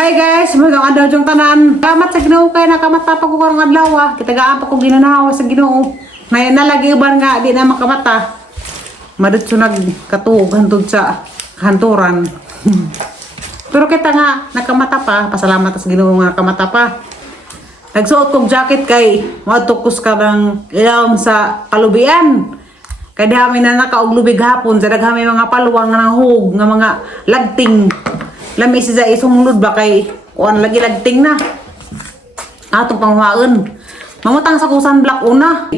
Hi guys, magandang adlaw jung tanan. Salamat sa Ginoo kay nakamata pa ko karong adlaw. Kitagaan pa ko ginanawa sa Ginoo. May nalagi uban nga di na makamata. Madutso nagkatuog hantod sa hanturan. Pero kita nga nakamata pa, pasalamat sa Ginoo nga nakamata pa. Nagsuot kong jacket kay matukos ka ng ilawom sa kalubian. Kay dami na nakaoglubig hapon, sa daghami mga paluwang nga hug nga mga lagting. Lami siya isumulod ba kay kuan lagi lagting na. Atong pangwaon. Mamutang sa kusan black una.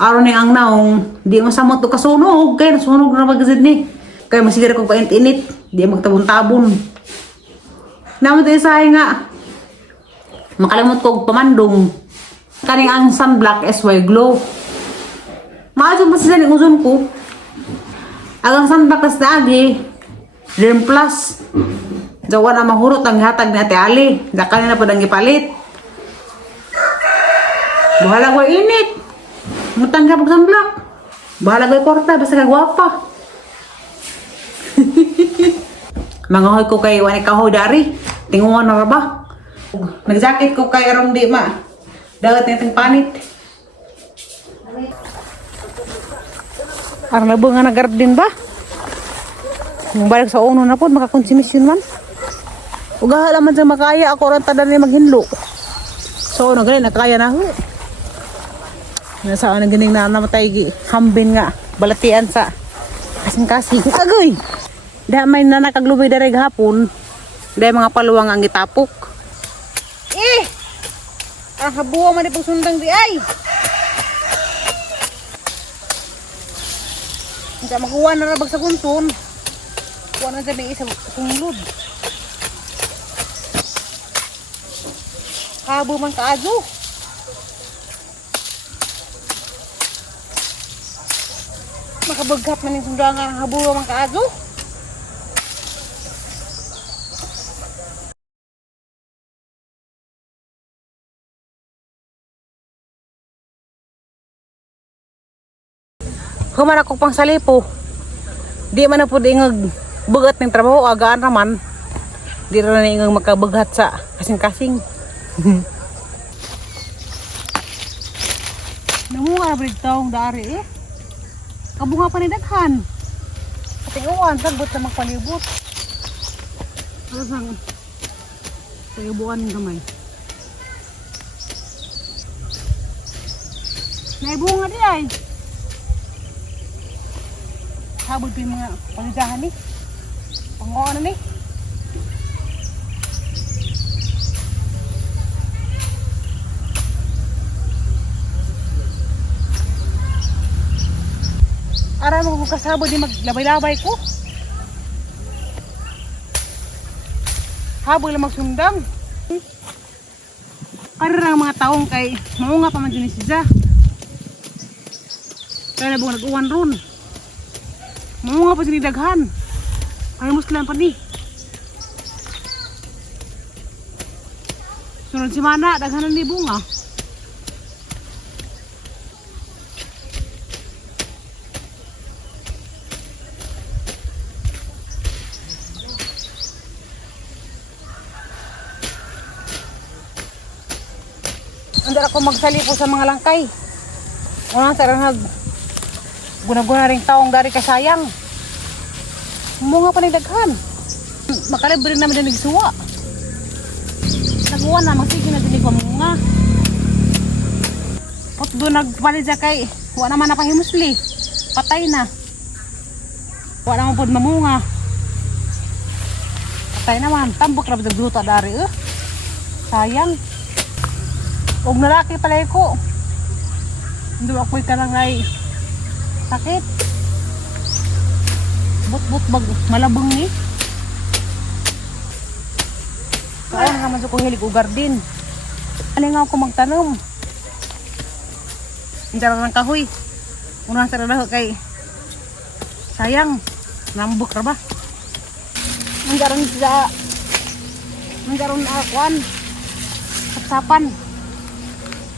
Aron ni ang naong di masamot to kasunog kay nasunog na magazid ni. Kay masigara ko painit-init, di magtabon-tabon. Namo tayo say nga. Makalimot ko pamandong. Kaning ang sunblock SY Glow. Maayo pa siya ni uzon ko. Agang sunblock tas daagi. Derm Plus. Jawa na mahurot ang hatag ni Ate Ali. Daka na po nang ipalit. Bahala ko init. Mutang ka pag sunblock. Bahala ko korta. Basta ka gwapa. Mangahoy ko kay wani kahoy dari. Tingungan na ba? Nag-jacket ko kay arong di ma. Dagat na itong panit. Ang labo nga nag-garden ba? Yung balik sa uno na po, makakonsumisyon man. Ugahala man sa makaya, ako rin tadan niya maghinlo. So, galing, nakaya na ho. Nasaan ang ganing na namatay, hambin nga, balatian sa kasing-kasing. Agoy! Dahil may nanakaglubay darig hapon, dahil mga paluwang ang itapok. Ang habuwa man ipong sundang di ay! Hindi makuha na rabag sa gunton. Kuha na dyan may isang sunglod. Habo man kaadyo. Makabagkat man yung sundangan ang habo man kaadyo. Human ako pang salipo. Di man na po ingag bugat ng trabaho, agaan naman. Di rin na ingag makabugat sa kasing-kasing. Namunga na balik taong dari eh. Kabunga pa ni daghan. Katinguan, sagot na magpalibot. Ano sang palibuan ng gamay. Naibunga di ay. Habol pa yung mga pangisahan ni. Panguha na ni. Ara mo kung kasabo di maglabay-labay ko. Habol lang magsundang. Karira ang mga taong kay maunga pa man din siya. Kaya na buong nag-uwan ron. Mamunga pa sinidaghan. Kaya muslan pa ni. Sunod si Mana, daghanan ni bunga. Andar ako magsalipo sa mga langkay. Unang sarang guna-guna rin taong dari kasayang. Munga pa nagdaghan. Makalibre naman din nagsuwa. Naguwa na, magsige na dinig munga. At doon nagpalit siya kay, wala naman na pahimusli. Patay na. Wala naman po mamunga. Patay naman. Tambok na ba nagluto dari eh. Sayang. Huwag nalaki pala ko. Hindi ako'y kanangay. Sakit. But malabong ni. Kaya naman sa kong hilig o garden. Ano nga ako magtanong? Ang sarang ng kahoy. Unang sarang na kay sayang. Nambok na ba? Ang sarang sa ang sarang na akuan. Kapsapan.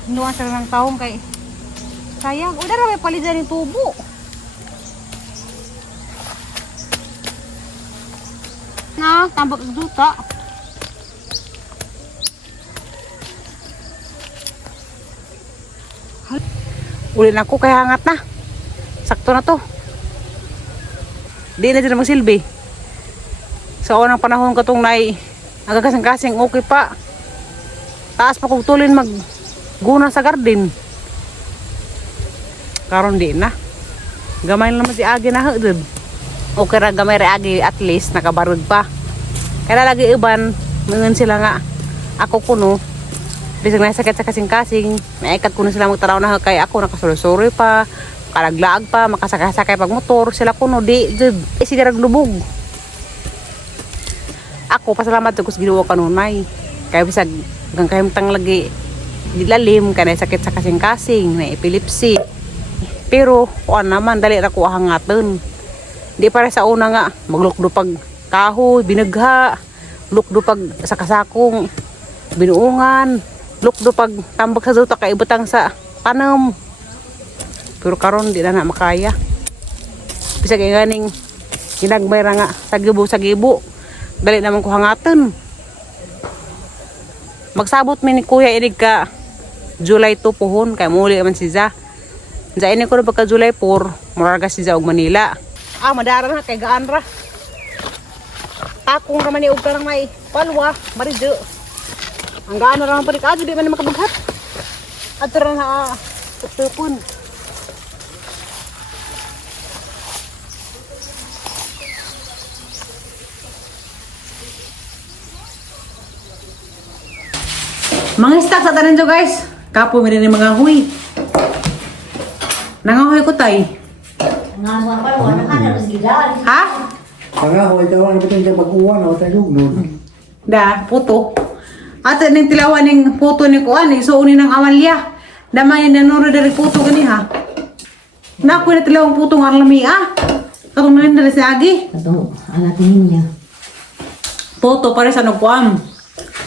Inuwan sarang ng taong kay sayang. Udah na may palitan yung tubo. Na, tambak ng duta. Uli na ako, kaya hangat na. Sakto na to. Di na dyan magsilbi. Sa unang panahon ko itong agakasing-kasing okay pa. Taas pa kong tulin magguna sa garden. Karon di na. Gamay naman si Agi na hudod. Okay ra gamay ra Agi, at least nakabarod pa. Kaya lagi iban, ngungan sila nga. Ako kuno, bisag na sakit sa kasing-kasing, maikat ko na sila magtanaw na kay ako nakasuloy-suloy pa, kalaglaag pa, makasakay-sakay pag motor, sila kuno di sigara lubog. Ako pasalamat ko sa ginawa kanunay. Kaya bisag hanggang kahimtang lagi dilalim kanay sakit sa kasing-kasing, na epilepsy. Pero kuan naman dali ra ko hangaton. Di para sa una nga maglukdo pag kahoy, binagha, lukdo pag sakasakong binuungan, lukdo pag tambak sa zuta kay ibutang sa tanam. Pero karon di na makaya. Bisag ganing ginagmay ra nga sagibo. Dali naman ko hangaton. Magsabot mi ni kuya inig ka July 2 pohon kay muli man si Za. Za ini ko na pagka July 4 muraga si Za og Manila. Madara na kay gaan ra. Takong ra man ni og karang may palwa, marijo. Ang gaan ra man pud ka di man makabughat. Adto ra na tupon. Mga stock sa tanan dyan guys. Kapo mi rin yung mga huy. Nangahoy ko tay. Nangahoy pa, wala ka na masgilan. Ha? Nangahoy daw ang bitin sa baguan o tayo nun. Da, puto. At ning tilawan ning puto ni Kuan, so uni ng awalya. Damay nanuro dari puto gani ha. Na ko na tilawang puto ng arlami ah. Katong nang dari si Agi. Ito, anak niya. Puto pare sa nagkuam.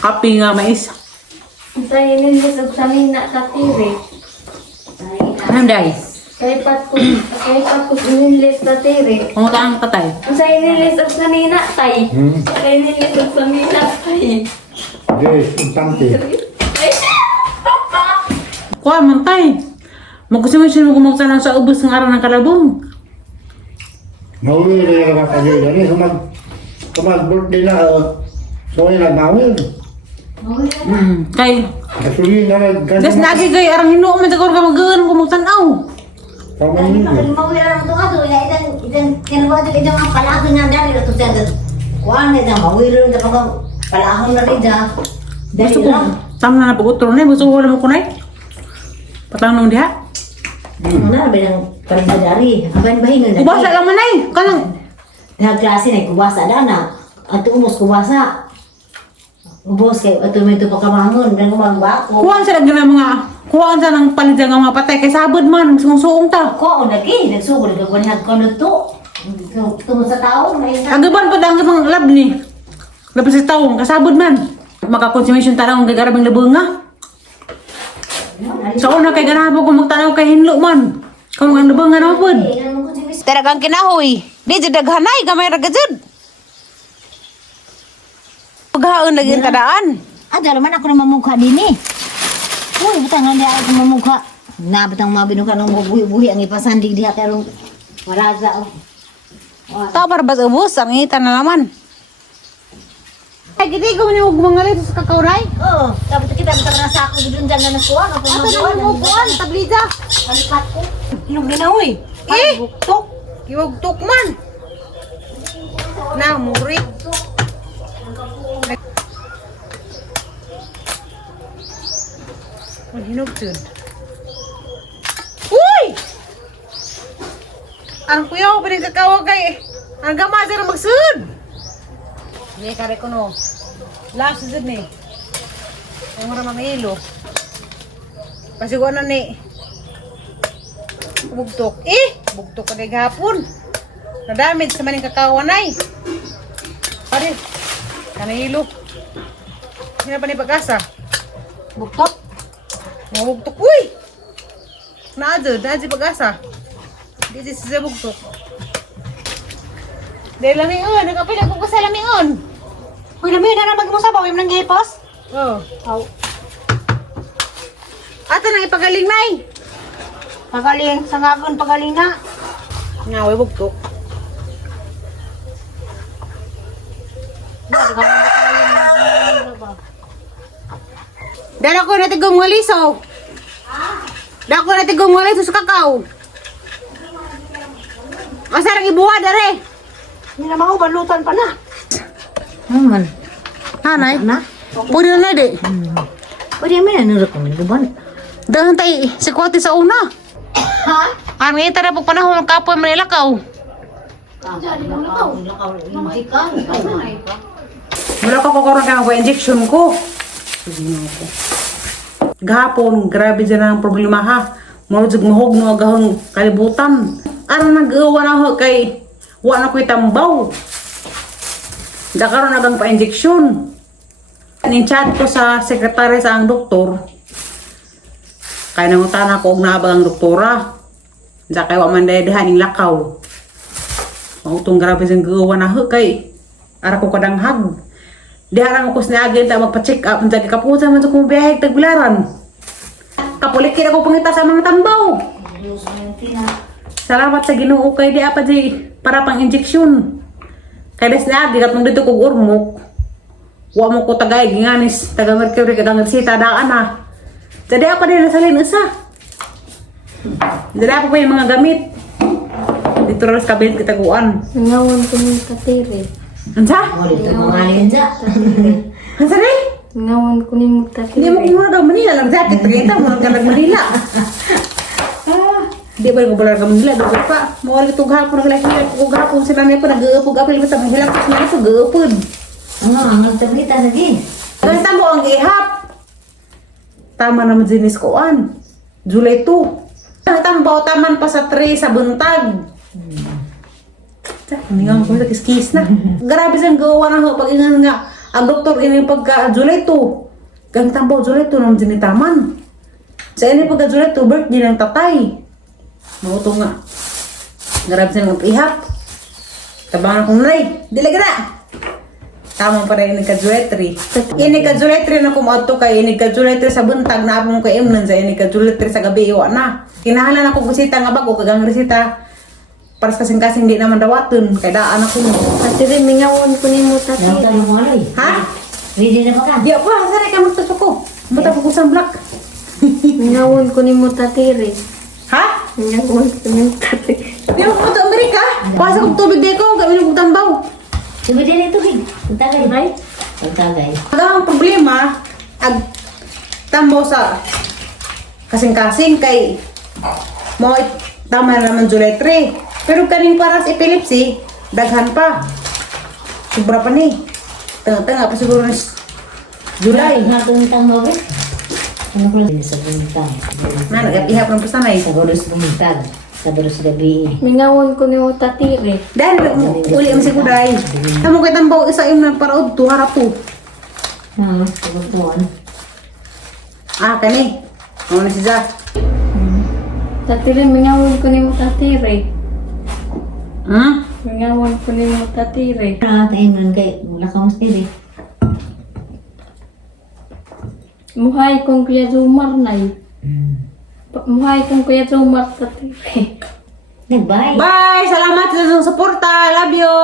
Kapi nga mais. Sa inilis og sanina katiri. Anong day? Kay patko inilis katiri. Kung taang patay. Sa inilis og sanina tay. Sa inilis og sanina tay. Yes, importante. Kuan man tay. Magkusiman siya magumagsanan sa ubos ng araw ng kalabong. Mauwi na yung mga kayo dali. Kumag-birthday na. So yun nagmawil. Kay Kasuliin na nagganyan. gas nagi kay arang hinuo man siguro ka mag-gaan kumutanaw. Pamayin yun. Mawala lang ito ato, idan kinabuhat ito ang palahon nga dali ito siya. Kuhaan na ito, mawala rin ito palahon na rin ito. Gusto Dali ko, lang. tama na napag-utro na, gusto ko wala mo kunay. Patang nung diha. Ano ba yung parinadari? Aban bahingan na. Kubasa lang man ay, kanang. Nagklase na, kubasa na na. At umos kubasa. Ubos kayo, at tumito pa kamangon, dan kumambako. Kuhaan sila gina mga, kuhaan sila ng palidya nga mga patay, kay sabod man, suong ta. Ko, lagi, nagsugod, nagkakunihag ko na to. Tungod sa tao, may isa. Agaban pa dang ibang lab ni. Lab sa taong, kasabod man. Makakonsumisyon tanong kay garabing labong nga. Sa una kay ganahan po kung magtanaw kay hinlo man. Kung ang labong nga naman po. Talagang kinahoy. Di jud daghanay, gamay ra gajud. Paghaon lagi ang tadaan. Dala man ako na mamukha din eh. Uy, butang nga niya ako mamukha. Nabutang mabinuka ng buhi-buhi ang ipasandig diha karong wala sa. Tao para bas ubos, ang ita na naman. Ay, giti ko man yung mga lito sa kakauray. Oo, tapos kita butang na sa ako dun dyan na nakuha. Ato na mo kuan, tablida. Kalipat ko. Inog ginahoy. Bugtok. Iwagtok man. Na, muri. Ang hinog dyan. Uy! Ang kuya ko pinagkakawag kay ang gamasa na magsud. Hindi kare ko no. Last is ni. Ang mura mga ilo. Pasigo na ni. Bugtok. Bugtok ka na hapon. Na-damage sa maning kakawanay. Pare. Kanahilo. Hindi na pa ni pag-asa. Bugtok. Bugtok. Uy! Naadyo pag-asa. Hindi siya bugtok. Dahil lamion. Nagkapilag ko sa lamion. Uy, lami na naman mo sa bawim ng gipos. Oh. Ato nang ipagaling nay. Pagaling, sangagon pagaling na. Ngaway bugtok. Dala ko na tigong ngaliso. Dala ko na tigong ngaliso sa kakao. Masarang ibuha dare. Hindi na mau, balutan pa na. Naman. Hanay. Na? Pwede na di. Pwede mo yan, nurok kami. Guban. Dahan tayo si Kwati sa una. Ha? Ang ngita na pag panahon ng kapoy manilakaw. Wala ka kukuroon ka ng injection ko. Gahapon, grabe dyan ang problema ha. Marujog mahog no agahong kalibutan. Ano nag-gawa na ho kay wala ko'y tambaw. Dakaroon nagang pa-injection. Nin-chat ko sa sekretary sa ang doktor. Kaya nangutan ako og naabang ang doktora. Diya kay wa man dayahan ning lakaw. Mautong grabe siyang gawa na ho kay ara ko kadanghag. Diharang ko sa agent magpa-check up unsa kapusa man sa kong biyahe tagbularan. Kapulikin ako pangita sa mga tambaw. Salamat sa Ginoo kay di apa di para pang injection. Kay des na agi katong dito kog urmok. Wa mo ko tagay ginganis taga Mercury kadang resita daan na. Jadi apa din nasalin isa. Jadi apa pa yung mga gamit. Dito ras kabinet kita kuan. Ngawon ko ni tatire. Ansa? Oh, dito mga alin dyan. Ansa ni? Ngawon ko ni Hindi mo tatire. kumura daw Manila lang jacket kita mo lang Manila. Di ba ko bular ka Manila do pa. Mawali tug hapon naglaki ko gapon sila na pa nag-uupog apil basta mahilak ko na ito gupod. Ano, ang nagtablita lagi. Ganta mo ang ihap. Tama naman dinis ko an. July 2. Tambaw taman pa sa 3 sa buntag. Hindi nga ko sa kiskis na. Grabe siyang gawa na ho. Pag ingan nga, ang doktor ini pagka July 2. Gang tambaw July 2 naman dinitaman. Sa ini pagka July 2, birthday ng tatay. Mauto nga. Grabe siyang ihap. Tabangan akong nalay. Dilaga na. Tama pa rin ini ka July 3. Ini ka July 3 na kumato kay ini ka July 3 sa buntag na apong kay imnan sa ini ka July 3 sa gabi iwa na. Kinahalan ako resita nga bago kagang resita. Paras kasing-kasing di naman dawaton kay daan ako. Tatire, ngawon ko ni mo Ang tatire. tanong mo aloy. Ha? Ready na ba ka? Di ako sari ka magtuto ko. Mata ko sa black. Ngawon ko ni mo tatire. Ha? Ngawon ko ni mo tatire. Di mo to Amerika? Pasa kog tubig di ko, gawin kog tambaw. Sabi din ito, Big. Ang tagay. Ang tagay. Ang problema ag tambaw sa kasing-kasing kay mo tama naman July 3. Pero kaning para sa epilepsy, daghan pa. Sobra pa ni. Tengah-tengah pa siguro na July. Nga tuntang mo, Big. Ano ko lang sa buntag? Na, nag-ihap ng pasanay. Sa boros buntag. Sa boros gabi. Ngawon ko ni mo tatire. Dahil uli ang sikuday. Tamo kay tambaw isa yung nagparaod to, harap to. Ha? Sabutuan. Ah, kani. Ano na si Zah? Tatire, ngawon ko ni mo tatire. Hmm? Ngawon ko ni mo tatire. Tayo nun kay mula ka mas tiri. Muhay kong Kuya Zumar na Muhay kong Kuya Zumar tatire. Bye. Bye! Salamat sa suporta. Love you!